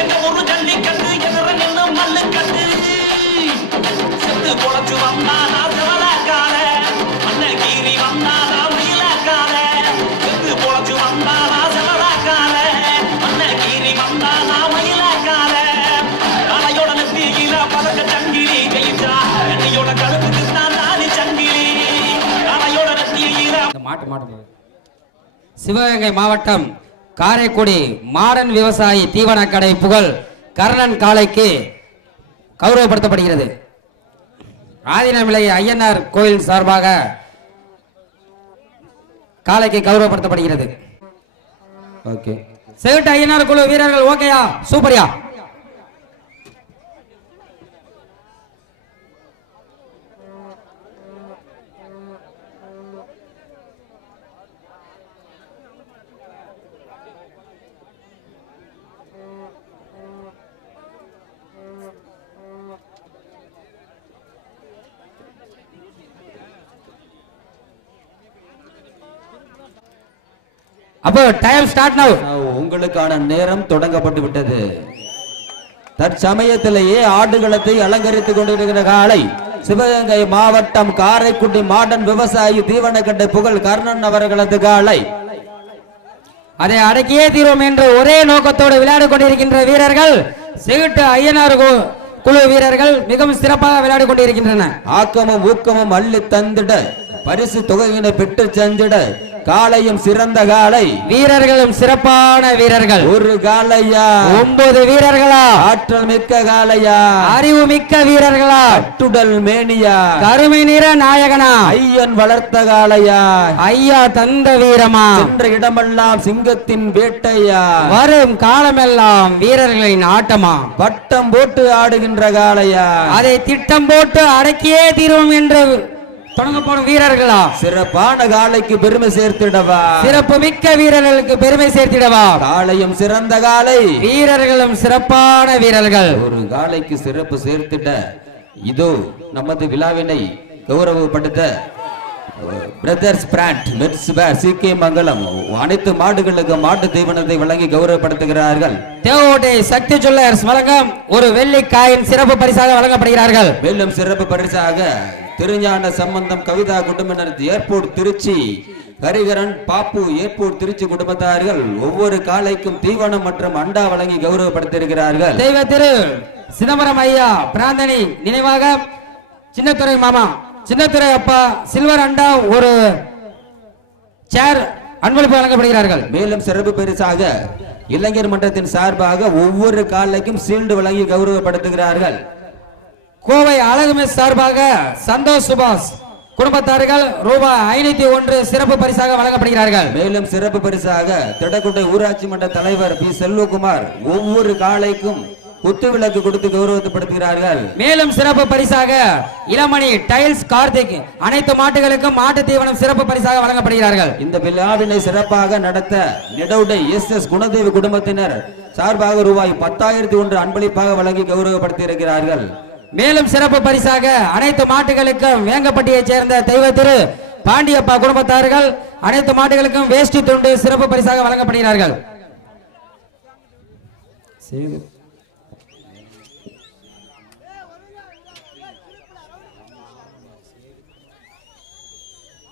எங்க ஒரு ஜல்லி கட்டு எதிர நின்று மல்லு கட்டு செத்து பொழைச்சு வந்தானா சிவலாக்கால அன்னகீரி வந்தானா மயிலாக்கால செத்து பொழைச்சு வந்தானா சிவலாக்கால அன்னகீரி வந்தானா மயிலாக்கால காலையோட நெத்தியில பதக்க சங்கிலி ஜெயிச்சா என்னையோட கழுத்துக்கு தான் நாலு சங்கிலி காலையோட நெத்தியில மாட்டு சிவகங்கை மாவட்டம் காரைக்குடி மாடன் விவசாயி தீவன கடை புகழ் கர்ணன் காளைக்கு கௌரவப்படுத்தப்படுகிறது. ஆதினமிலை ஐயனார் கோயில் சார்பாக காளைக்கு கௌரவப்படுத்தப்படுகிறது. ஓகே, செவிட்டு ஐயனார் குழு வீரர்கள் ஓகேயா? சூப்பரியா? அப்போ டைம் ஸ்டார்ட் நவ. உங்களுக்கான நேரம் தொடங்கப்பட்டு விட்டது. தற்சமயத்திலேயே ஆடுகளத்தை அலங்கரித்துக் கொண்டிருக்கிற காலை சிவகங்கை மாவட்டம் காரைக்குடி மாடன் விவசாயி தீவனக்கட்டை புகழ் கர்ணன் அவர்களது காலை. அதை அடக்கியே தீர்வோம் என்ற ஒரே நோக்கத்தோடு விளையாடி கொண்டிருக்கின்ற வீரர்கள் செவிட்டு ஐயனார் குழு வீரர்கள் மிகவும் சிறப்பாக விளையாடி கொண்டிருக்கின்றன. ஆக்கமும் ஊக்கமும் அள்ளி தந்திட பரிசு தொகையினை பெற்று சென்றிட காலையும் சிறந்த காலை, வீரர்களும் சிறப்பான வீரர்கள். ஒரு காலையா 9 வீரர்களா? ஆற்றல் மிக்க காலையா? அறிவு மிக்க வீரர்களா? அட்டுடல் மேனியா? கருமை நிற நாயகனா? ஐயன் வளர்த்த காலையா? ஐயா தந்த வீரமா? சென்ற இடமெல்லாம் சிங்கத்தின் வேட்டையா? வரும் காலமெல்லாம் வீரர்களின் ஆட்டமா? பட்டம் போட்டு ஆடுகின்ற காலையா? அதை திட்டம் போட்டு அடக்கியே தீர்வோம் என்று தொடங்கப்படும் வீரர்களா? சிறப்பான காலைக்கு பெருமை சேர்த்திடவா? சிறப்பு மிக்க வீரர்களுக்கு பெருமை சேர்த்திடவா? காலையும் சிறந்த காலை, வீரர்களும் சிறப்பான வீரர்கள். ஒரு காலைக்கு சிறப்பு சேர்த்திட இதோ நமது விழாவினை கௌரவப்படுத்த பிரதர்ஸ் பிராண்ட் சிகே மங்கலம் அனைத்து மாடுகளுக்கு மாட்டு தீவனத்தை வழங்கி கௌரவப்படுத்துகிறார்கள். தேவோட்டை சக்தி ஜுவல்லர்ஸ் வழங்கும் ஒரு வெள்ளி காயின் சிறப்பு பரிசாக வழங்கப்படுகிறார்கள். மேலும் சிறப்பு பரிசாக திருஞான சம்பந்தம் கவிதா குடும்பத்தினர் ஏர்போர்ட் திருச்சி, ஹரிகரன் பாப்பு ஏர்போர்ட் திருச்சி குடும்பத்தார்கள் ஒவ்வொரு காலைக்கும் தீவனம் மற்றும் அண்டா வழங்கி கௌரவப்படுத்தியிருக்கிறார்கள். தெய்வ திரு சிதம்பரம் ஐயா பிராந்தனி நினைவாக சின்னத்துறை மாமா சின்னத்துறை அப்பா சில்வர் அண்டா ஒரு சேர் அன்பளிப்பு வழங்கப்படுகிறார்கள். மேலும் சிறப்பு பரிசாக இளைஞர் மன்றத்தின் சார்பாக ஒவ்வொரு காலைக்கும் சீல்டு வழங்கி கௌரவப்படுத்துகிறார்கள். கோவை அழகுமே சார்பாக சந்தோஷ் சுபாஷ் குடும்பத்தார்கள் ரூபாய் 501 சிறப்பு பரிசாக வழங்கப்படுகிறார்கள். மேலும் சிறப்பு பரிசாக திடக்குட்டை ஊராட்சி மன்ற தலைவர் பி செல்வகுமார் ஒவ்வொரு காலைக்கும் குத்து விளக்கு கொடுத்து கௌரவப்படுத்துகிறார்கள். மேலும் சிறப்பு பரிசாக இளமணி டைல்ஸ் கார்த்திக் அனைத்து மாட்டுகளுக்கும் மாட்டு தீவனம் சிறப்பு பரிசாக வழங்கப்படுகிறார்கள். இந்த விழாவினை சிறப்பாக நடத்த நிடவுடை எஸ் குணதேவி குடும்பத்தினர் சார்பாக ரூபாய் 10,001 அன்பளிப்பாக வழங்கி கௌரவப்படுத்தி இருக்கிறார்கள். மேலும் சிறப்பு பரிசாக அனைத்து மாட்டுகளுக்கும் வேங்கப்பட்டியை சேர்ந்த தெய்வ திரு பாண்டியப்பா குடும்பத்தார்கள் அனைத்து மாட்டுகளுக்கும் வேஷ்டி துண்டு சிறப்பு பரிசாக வழங்கப்படுகிறார்கள்.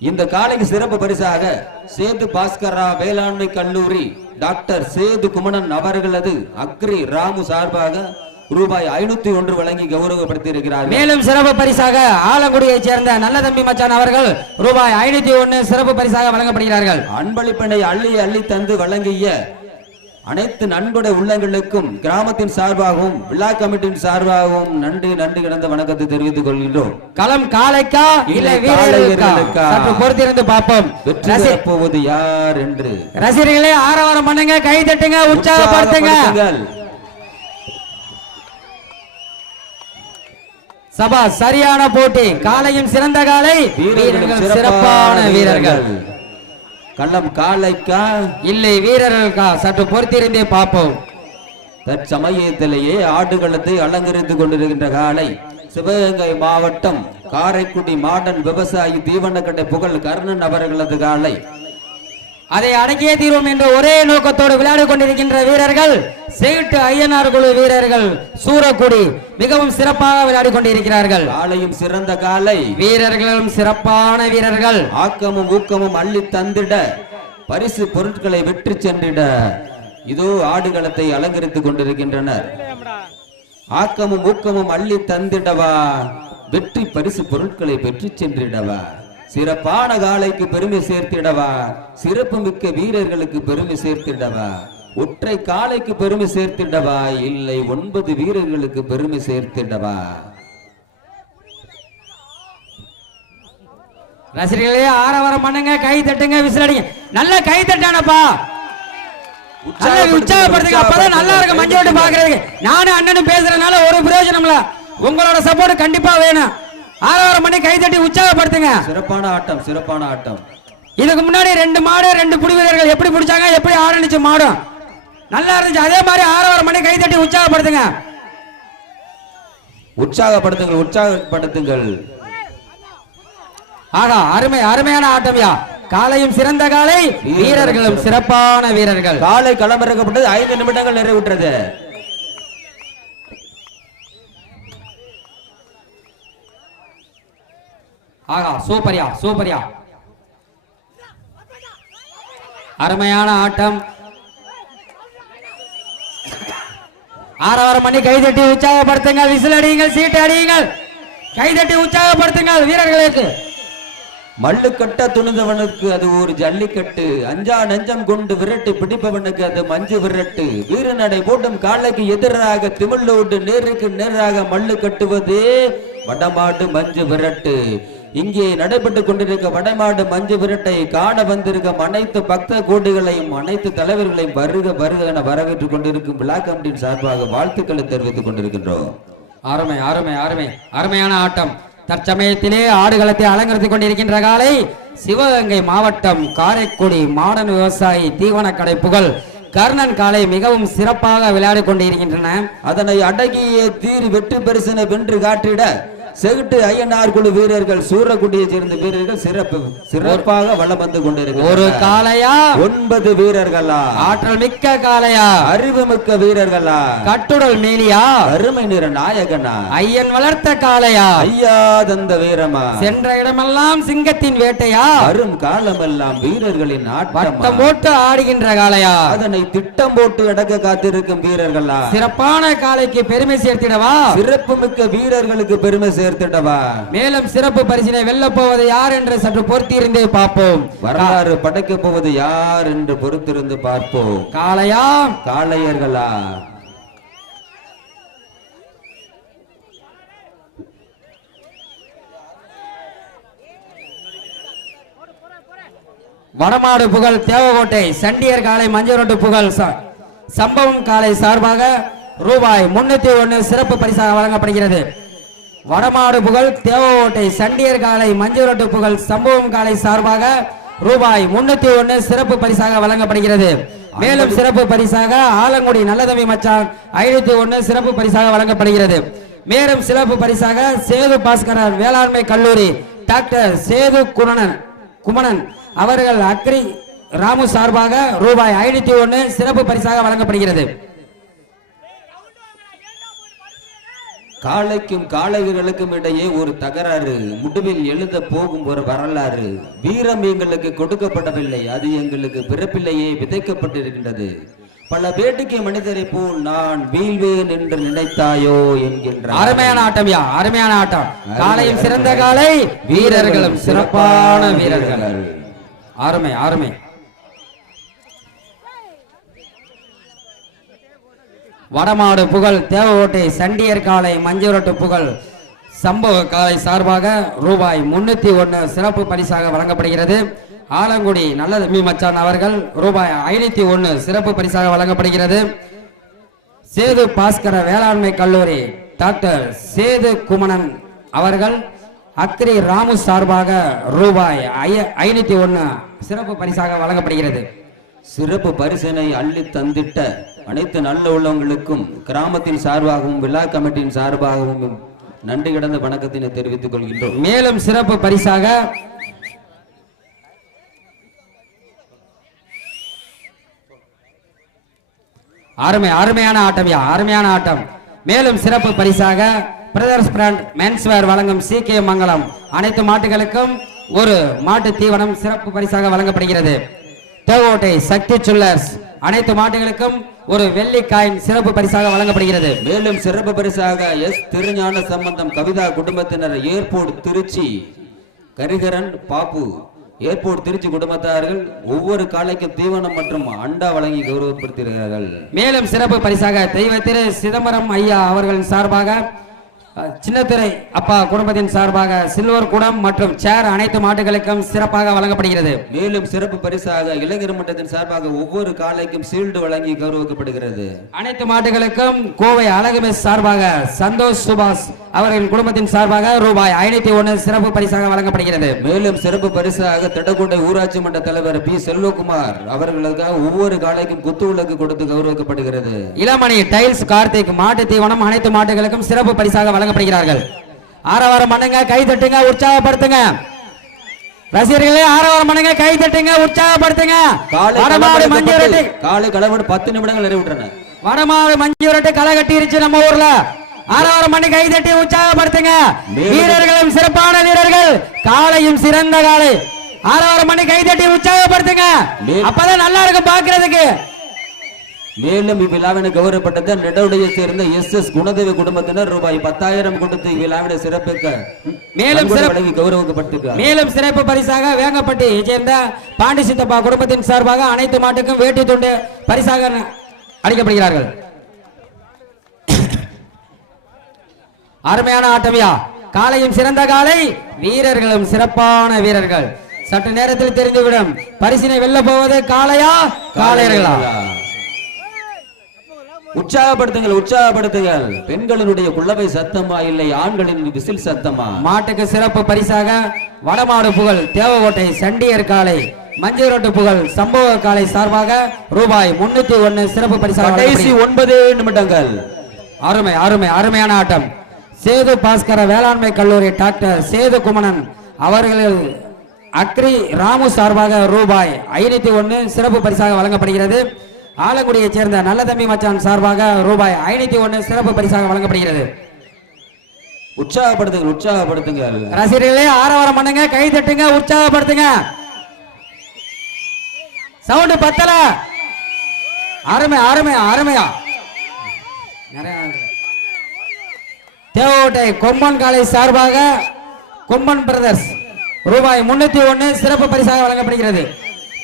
இந்த காலைக்கு சிறப்பு பரிசாக சேது பாஸ்கரா வேளாண்மை கல்லூரி டாக்டர் சேது குமணன் அவர்களது அக்ரி ராமு சார்பாக ரூபாய் 501 வழங்கி கௌரவப்படுத்தி இருக்கிறார். மேலும் சிறப்பு பரிசாக ஆலங்குடியை சேர்ந்த நல்ல தம்பி மச்சான் அவர்கள் ரூபாய் 501 சிறப்பு பரிசாக வழங்கப்படுகிறார்கள். அன்பளிப்பினை அள்ளி அள்ளி தந்து வழங்கிய அனைத்து நண்புடைய உள்ளங்களுக்கும் கிராமத்தின் சார்பாகவும் விழா கமிட்டியின் சார்பாகவும் நன்றி கிடந்த வணக்கத்தை தெரிவித்துக் கொள்கின்றோம். களம் காளைக்கா இல்லை வீரர்களுக்கா சற்று பொறுத்திருந்து பார்ப்போம். வெற்றி போவது யார் என்று ரசிகர்களே ஆரவாரம் பண்ணுங்க, கை தட்டுங்க, உற்சாகப்படுத்துங்க. சபா சரியான போட்டி, காலையும் சிறந்த காலை, வீரர்கள் சிறப்பான வீரர்கள். களம் காலைக்கா இல்லை வீரர்களுக்கா சற்று பொறுத்திருந்தே பார்ப்போம். தற்சமயத்திலேயே ஆடுகளத்தை அலங்கரித்துக் கொண்டிருக்கின்ற காலை சிவகங்கை மாவட்டம் காரைக்குடி மாடன் விவசாயி தீவனக்கட்டை புகழ் கர்ணன் அவர்களது காலை. அதை அடக்கியே தீர்வோம் என்ற ஒரே நோக்கத்தோடு விளையாடி கொண்டிருக்கின்ற வீரர்கள் சேட்டு ஐயனார் குழு வீரர்கள் சூரக்குடி மிகவும் சிறப்பாக விளையாடி கொண்டிருக்கிறார்கள். காலையும் சிறந்த காலை, வீரர்களும் சிறப்பான வீரர்கள். ஆக்கமும் ஊக்கமும் அள்ளி தந்திட, பரிசு பொருட்களை வெற்றி சென்றிட இதோ ஆடுகளத்தை அலங்கரித்துக் கொண்டிருக்கின்றனர். ஆக்கமும் ஊக்கமும் அள்ளி தந்திடவா, வெற்றி பரிசு பொருட்களை பெற்று சென்றிடவா, சிறப்பான காலைக்கு பெருமை சேர்த்திடவா, சிறப்பு மிக்க வீரர்களுக்கு பெருமை சேர்த்திடவா, ஒற்றை காலைக்கு பெருமை சேர்த்திடவா, இல்லை 9 வீரர்களுக்கு பெருமை சேர்த்திடவா. ரசிகர்களே ஆரவாரம் பண்ணுங்க, கை தட்டுங்க, விசிலடிங்க. நல்ல கை தட்டானப்பா, உற்சாகப்படுத்துங்க. அப்பதான் நல்லா இருக்கு மஞ்சள் விட்டு பாக்குறதுக்கு. நானும் அண்ணனும் பேசுறதுனால ஒரு பிரயோஜனம் இல்ல, உங்களோட சப்போர்ட் கண்டிப்பா வேணும். ஆரவாரம் பண்ணி கை தட்டி உற்சாகப்படுத்துங்க. சிறப்பான ஆட்டம், சிறப்பான ஆட்டம். இதுக்கு முன்னாடி 2 மாடு 2 புடி வீரர்கள் எப்படி பிடிச்சாங்க, எப்படி ஆரம்பிச்சு மாடும் நல்லா இருந்துச்சு. அதே மாதிரி ஆரவாரம் பண்ணி கை தட்டி உற்சாகப்படுத்துங்க. உற்சாகப்படுத்துங்கள், உற்சாகப்படுத்துங்கள். ஆகா, அருமை அருமையான ஆட்டம்யா. காலையும் சிறந்த காலை, வீரர்களும் சிறப்பான வீரர்கள். காலை களமிறக்கப்பட்டது 5 நிமிடங்கள் நிறைவுற்றது. ஆகா, சூப்பர்யா சூப்பர்யா, அருமையான ஆட்டம். ஆரவாரம் பண்ணி கைதட்டி உற்சாகப்படுத்துங்கள், விசில் அடியுங்கள், சீட்டு அடியுங்கள், கைதட்டி உற்சாகப்படுத்துங்கள் வீரர்களுக்கு. மல்லுக்கட்ட துணிந்தவனுக்கு அது ஒரு ஜல்லிக்கட்டு, அஞ்சா நெஞ்சம் கொண்டு விரட்டு பிடிப்பவனுக்கு அது மஞ்சு விரட்டு. வீரநடை போட்டும் காலைக்கு எதிராக திமிழோடு நேருக்கு நேராக மல்லு கட்டுவதே வடமாடு மஞ்சு விரட்டு. இங்கே நடைபெற்றுக் கொண்டிருக்க வடமாடு மஞ்சு விரட்டை காண வந்திருக்கும் அனைத்து பக்த கோடிகளையும் அனைத்து தலைவர்களையும் வருக வருக என வரவேற்றுக் கொண்டிருக்கும் விழா கமிட்டியின் சார்பாக வாழ்த்துக்களை தெரிவித்துக் கொண்டிருக்கின்றோம். அருமை அருமை அருமை அருமையான ஆட்டம். தற்சமயத்திலே ஆடுகளத்தை அலங்கரித்துக் கொண்டிருக்கின்ற காலை சிவகங்கை மாவட்டம் காரைக்குடி மாடன் விவசாயி தீவன கடை புகழ் கர்ணன் காலை மிகவும் சிறப்பாக விளையாடி கொண்டிருக்கின்றன. அதனை அடகிய தீர் வெற்றி பரிசனை வென்று காட்டிட செகுட்டு ஐயனார் குழு வீரர்கள் சூரக்குடியை சேர்ந்த வீரர்கள் சிறப்பாக வளம் வந்து கொண்டிருக்கிறார்கள். ஒரு காளையா 9 வீரர்களா, ஆற்றல் மிக்க காளையா, அறிவு மிக்க வீரர்களா, கட்டுடல் மேலியா, அருமை நிற நாயகனா, ஐயன் வளர்த்த காளையா, ஐயா தந்த வீரமா, சென்ற இடமெல்லாம் சிங்கத்தின் வேட்டையா, வரும் காலமெல்லாம் வீரர்களின் ஆட்டம் போட்டு ஆடுகின்ற காளையா, அதனை திட்டம் போட்டு அடக்க காத்திருக்கும் வீரர்களா, சிறப்பான காளைக்கு பெருமை சேர்த்திடவா, சிறப்பு மிக்க வீரர்களுக்கு பெருமை சேர்த்திடவா, மேலும் சிறப்பு பரிசினை வெல்ல போவது யார் என்று சற்று பொறுத்திருந்தே பார்ப்போம். வரலாறு படைக்க போவது யார் என்று பொறுத்திருந்து பார்ப்போம். காளையா காளையர்களா, வடமாடு புகழ் தேவகோட்டை சண்டியர் காலை மஞ்சரோட்டு புகழ் சம்பவம் காலை சார்பாக ரூபாய் 301 சிறப்பு பரிசாக வழங்கப்படுகிறது. வடமாடு புகழ் தேவகோட்டை சண்டியர் காலை மஞ்சரோட்டு புகழ் சம்பவம் காலை சார்பாக ரூபாய் 301 சிறப்பு பரிசாக வழங்கப்படுகிறது. மேலும் சிறப்பு பரிசாக ஆலங்குடி நல்லதம்பி மச்சான் 501 சிறப்பு பரிசாக வழங்கப்படுகிறது. மேலும் சிறப்பு பரிசாக சேது பாஸ்கரன் வேளாண்மை கல்லூரி டாக்டர் சேது குமணன் அவர்கள் அக்ரி ராமு சார்பாக ரூபாய் 501 சிறப்பு பரிசாக வழங்கப்படுகிறது. காளைக்கும் காளைகளுக்கும் இடையே ஒரு தகராறு, முடிவில் எழுத போகும் ஒரு வரலாறு. வீரம் எங்களுக்கு கொடுக்கப்படவில்லை, அது எங்களுக்கு பிறப்பிலேயே விதைக்கப்பட்டிருக்கின்றது. பல வேடிக்கை மனிதரை போல் நான் வீழ்வேன் என்று நினைத்தாயோ என்கின்ற அருமையான ஆட்டம்யா, அருமையான ஆட்டம். காளையும் சிறந்த காளை, வீரர்களும் சிறப்பான வீரர்கள். அருமை அருமை. வடமாடு புகழ் தேவகோட்டை சண்டியர் காலை மஞ்சரோட்டு புகழ் சம்பவ காலை சார்பாக ரூபாய் 301 சிறப்பு பரிசாக வழங்கப்படுகிறது. ஆலங்குடி நல்லதம்பி மச்சான் அவர்கள் ரூபாய் 501 சிறப்பு பரிசாக வழங்கப்படுகிறது. சேது பாஸ்கர வேளாண்மை கல்லூரி டாக்டர் சேது குமணன் அவர்கள் அக்ரி ராமு சார்பாக ரூபாய் 501 சிறப்பு பரிசாக வழங்கப்படுகிறது. சிறப்பு பரிசினை அள்ளி தந்திட்ட அனைத்து நல்ல உள்ளவங்களுக்கும் கிராமத்தின் சார்பாகவும் விழா கமிட்டியின் சார்பாகவும் நன்றி கிடந்த வணக்கத்தினை தெரிவித்துக் கொள்கின்றோம். மேலும் சிறப்பு பரிசாக அருமையான ஆட்டம்யா, அருமையான ஆட்டம். மேலும் சிறப்பு பரிசாக பிரதர்ஸ் பிராண்ட் மென்ஸ்வேர் வழங்கும் CK மங்கலம் அனைத்து மாட்டுகளுக்கும் ஒரு மாட்டு தீவனம் சிறப்பு பரிசாக வழங்கப்படுகிறது. தேவோட்டை சக்தி சுல்லர்ஸ் அனைத்து மாட்டுகளுக்கும் ஒரு வெள்ளி காயின் சிறப்பு பரிசாக வழங்கப்படுகிறது. மேலும் சிறப்பு பரிசாக எஸ் திருஞான சம்பந்தம் கவிதா குடும்பத்தினர் ஏர்போர்ட் திருச்சி கரிகரன் பாப்பு ஏர்போர்ட் திருச்சி குடும்பத்தார்கள் ஒவ்வொரு காலைக்கும் தீவனம் மற்றும் அண்டா வழங்கி கௌரவப்படுத்துகிறார்கள். மேலும் சிறப்பு பரிசாக தெய்வ திரு சிதம்பரம் ஐயா அவர்களின் சார்பாக சின்னத்திரை அப்பா குடும்பத்தின் சார்பாக சில்வர் குடம் மற்றும் சேர் அனைத்து மாட்டுகளுக்கும் சிறப்பாக வழங்கப்படுகிறது. மேலும் சிறப்பு பரிசாக இளைஞர் மன்றத்தின் சார்பாக ஒவ்வொரு காலைக்கும் சீல்டு வழங்கி கௌரவிக்கப்படுகிறது. அனைத்து மாட்டுகளுக்கும் கோவை அழகுமெஸ் சார்பாக சந்தோஷ் சுபாஷ் அவர்களின் குடும்பத்தின் சார்பாக ரூபாய் 501 சிறப்பு பரிசாக வழங்கப்படுகிறது. மேலும் சிறப்பு பரிசாக திடக்கோட்டை ஊராட்சி மன்ற தலைவர் பி செல்வகுமார் அவர்களுக்காக ஒவ்வொரு காலைக்கும் குத்து விளக்கு கொடுத்து கௌரவிக்கப்படுகிறது. இளமணி டைல்ஸ் கார்த்திக் மாட்டு தீவனம் அனைத்து மாட்டுகளுக்கும் சிறப்பு பரிசாக வழங்கப்படுகிறார்கள். ஆரவாரம் பண்ணுங்க, கை தட்டுங்க, உற்சாகப்படுத்துங்க. ரசிகர்களே ஆரவாரம் பண்ணுங்க, கை தட்டுங்க, உற்சாகப்படுத்துங்க. காலை கலவடு 10 நிமிடங்கள் நிறைவுற்றன. வடமாடு மஞ்சு விரட்டு களை கட்டிருச்சு நம்ம ஊர்ல. ஆரவாரம் பண்ணி கை தட்டி உற்சாகப்படுத்துங்க. வீரர்களும் சிறப்பான வீரர்கள், காலையும் சிறந்த காலை. ஆரவாரம் பண்ணி கை தட்டி உற்சாகப்படுத்துங்க, அப்பதான் நல்லா இருக்கும் பாக்குறதுக்கு. மேலும் இவ்விழாவினை கௌரவப்பட்டது நெடவுடையை சேர்ந்த எஸ் குணதேவி குடும்பத்தினர் ரூபாய் 10,000 கொடுத்து இவ்விழாவினை சிறப்பிக்க மேலும் கௌரவிக்கப்பட்டிருக்கிறார். மேலும் சிறப்பு பரிசாக வேங்கப்பட்டியை சேர்ந்த பாண்டி சித்தப்பா குடும்பத்தின் சார்பாக அனைத்து மாட்டுக்கும் வேட்டி துண்டு பரிசாக அளிக்கப்படுகிறார்கள். அருமையான ஆட்டமியா, காலையும் சிறந்த காலை, வீரர்களும் சிறப்பான வீரர்கள். சற்று நேரத்தில் தெரிந்துவிடும் பரிசினை வெல்ல போவது காளையா காளையர்களா. உற்சாகப்படுத்துங்கள். பெண்களினுடைய குள்ளவை சத்தமா இல்லை ஆண்களின் விசில் சத்தமா? மாட்டுக்கு சிறப்பு பரிசாக வடமாடு புகழ் தேவகோட்டை சண்டியர் காலை மஞ்சரோட்டு புகழ் சம்பவ காலை சார்பாக ரூபாய் 301 சிறப்பு பரிசாக. கடைசி 9 நிமிடங்கள். அருமையான ஆட்டம். சேது பாஸ்கர வேளாண்மை கல்லூரி டாக்டர் சேது குமணன் அவர்கள் அக்ரி ராமு சார்பாக ரூபாய் 501 சிறப்பு பரிசாக வழங்கப்படுகிறது. ஆலங்குடியை சேர்ந்த நல்ல தம்பி மச்சான் சார்பாக ரூபாய் 501 சிறப்பு பரிசாக வழங்கப்படுகிறது. உற்சாகப்படுத்துங்கள். ரசிகர்களே ஆரவாரம் பண்ணுங்க, கை தட்டுங்க, உற்சாகப்படுத்துங்க. சவுண்ட் பத்தல. அருமையா தேவோட்டை கொம்பன் காலை சார்பாக கொம்பன் பிரதர்ஸ் ரூபாய் 301 சிறப்பு பரிசாக வழங்கப்படுகிறது.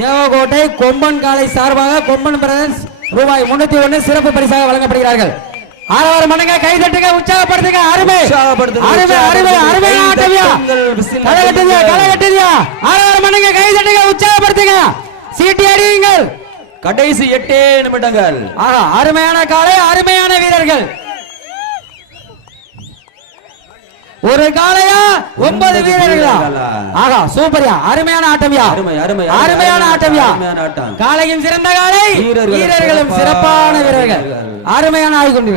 தேவகோட்டை கொம்பன் காலை சார்பாக கொம்பன் பிரதர்ஸ் ரூபாய் 301 சிறப்பு பரிசாக வழங்கப்படுகிறார்கள். ஆரவாரம் பண்ணுங்க, கை தட்டுங்க, உற்சாகப்படுத்துங்க. ஆரவாரம் பண்ணுங்க, கை தட்டுங்க, உற்சாகப்படுத்துங்க. சீட்டி அடியுங்கள். கடைசி 8 நிமிடங்கள். அருமையான காலை, அருமையான வீரர்கள். ஒரு காலையா 9 வீரர்களா? ஆகா சூப்பர்யா, அருமையான ஆட்டம்யா, அருமையான ஆட்டம்யா. காலையும் சிறந்த காலை, வீரர்களும் சிறப்பான வீரர்கள். அருமையான ஆய்கொண்டு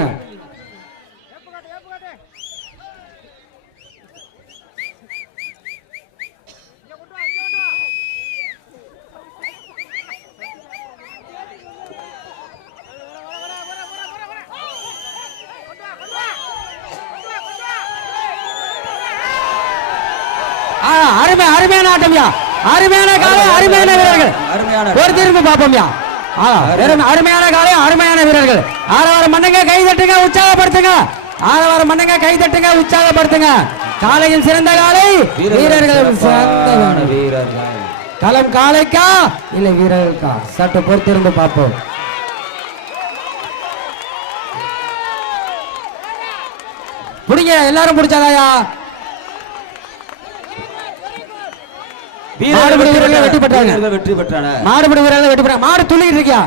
அருமையான ஆட்டம்யா, அருமையான காலை, அருமையான வீரர்கள். ஒரு திரும்ப பாப்போம்யா. அருமையான காலை, அருமையான வீரர்கள். ஆரவாரம் பண்ணுங்க, கை தட்டுங்க, உற்சாகப்படுத்துங்க. ஆரவாரம் பண்ணுங்க, கை தட்டுங்க, உற்சாகப்படுத்துங்க. காலையும் சிறந்த காலை, வீரர்களும் சிறந்த வீரர்கள். களம் காலைக்கா இல்ல வீரர்களுக்கா? சற்று பொறுத்திருந்து பார்ப்போம். புடிங்க, எல்லாரும் புடிச்சாதாயா? வெற்றி பெற்றாங்க. மாடுபிடி வீரர்கள் வெற்றி பெற்றாங்க. மாடு துள்ளிட்டு இருக்கியா?